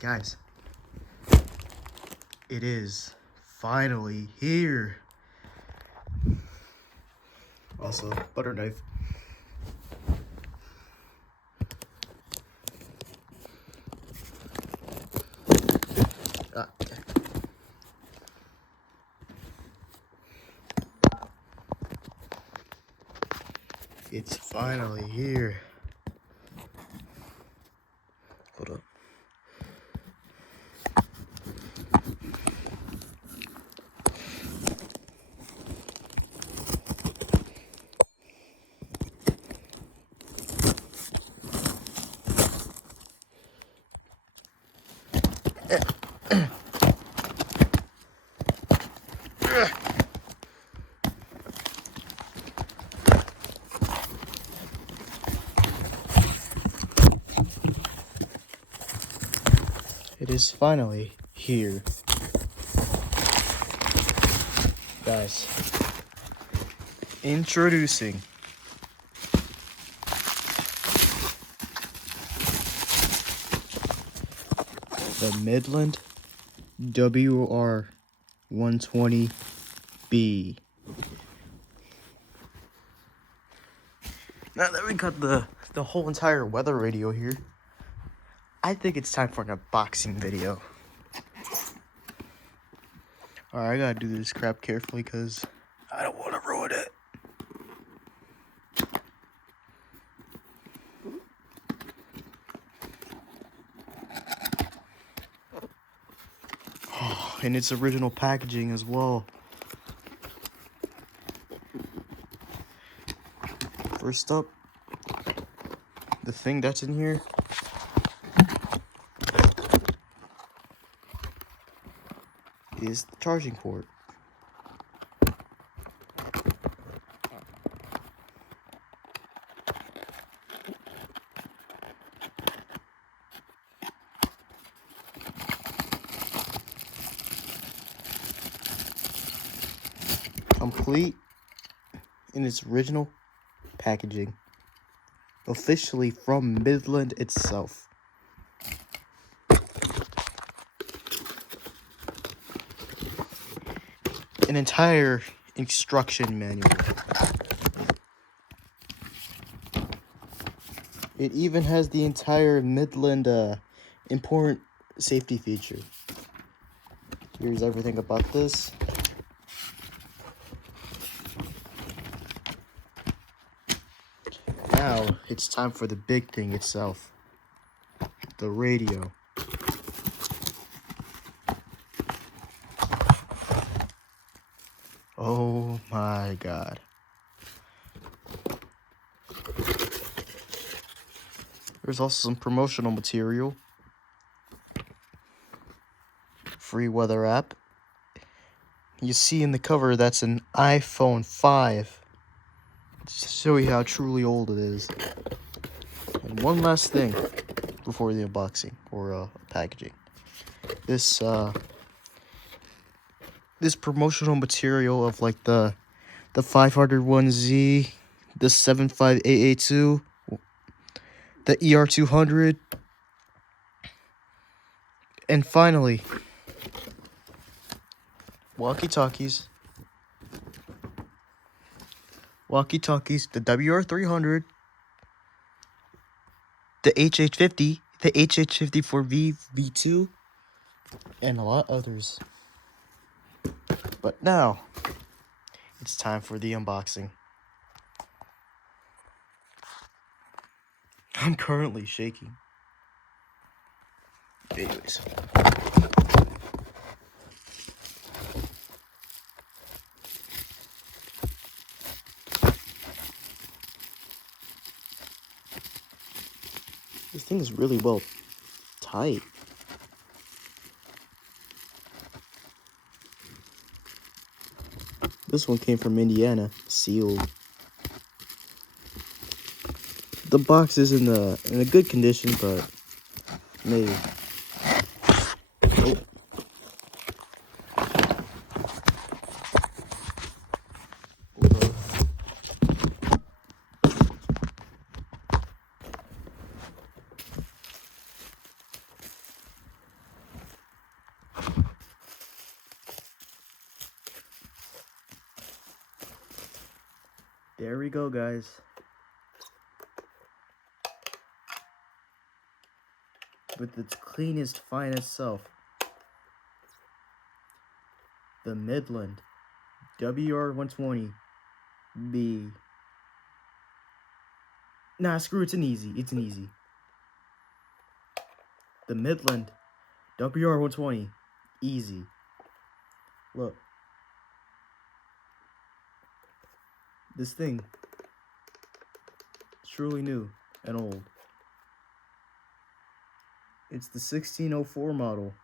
Guys, it is finally here. Also, butter knife. Okay. It's finally here. Hold up. It is finally here. Guys, introducing the Midland wr120B. Now that we got the whole entire weather radio here, I think it's time for an unboxing video. Alright, I gotta do this crap carefully because I don't want to ruin it. Oh, and its original packaging as well. First up, the thing that's in here is the charging port. Complete in its original packaging, officially from Midland itself. An entire instruction manual. It even has the entire Midland important safety feature. Here's everything about this. Now it's time for the big thing itself, the radio. Oh my God. There's also some promotional material. Free weather app. You see in the cover that's an iPhone 5. Just to show you how truly old it is. And one last thing before the unboxing or packaging. This promotional material of like the 501Z, the 75AA2, the ER200, and finally walkie-talkies, the WR300, the HH50, the HH54V V2, and a lot others. But now, it's time for the unboxing. I'm currently shaking. Anyways. This thing is really well tight. This one came from Indiana, sealed. The box is in a good condition, but maybe. Oh. There we go, guys. With its cleanest, finest self. The Midland wr120 B. Nah, screw it's an easy. It's an easy. The Midland wr120 easy. Look. This thing is truly new and old. It's the 1604 model.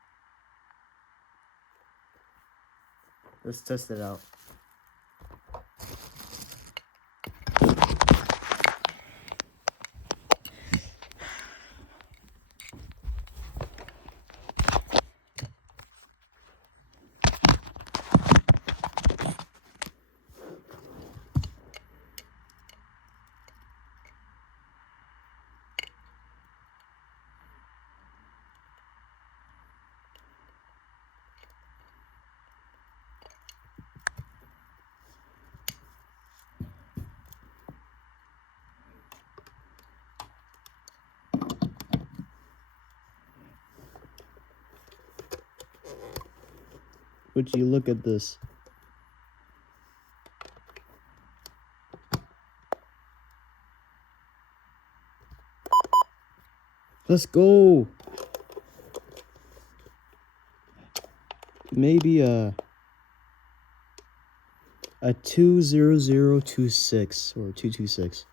Let's test it out. Would you look at this? Let's go. Maybe a 20026 or 226.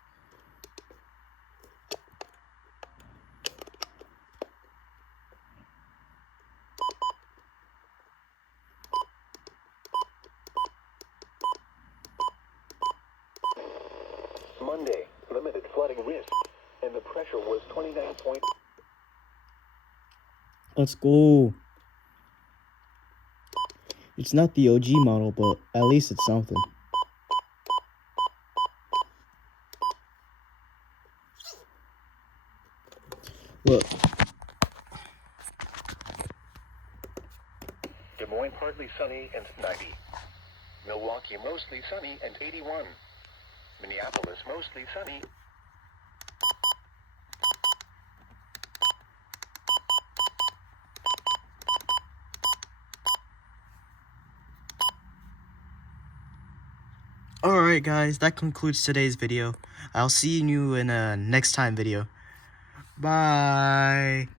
Monday, limited flooding risk, and the pressure was 29 point. Let's go. It's not the OG model, but at least it's something. Look. Des Moines partly sunny and 90. Milwaukee mostly sunny and 81. Minneapolis mostly sunny. Alright guys, that concludes today's video. I'll see you in a next time video. Bye.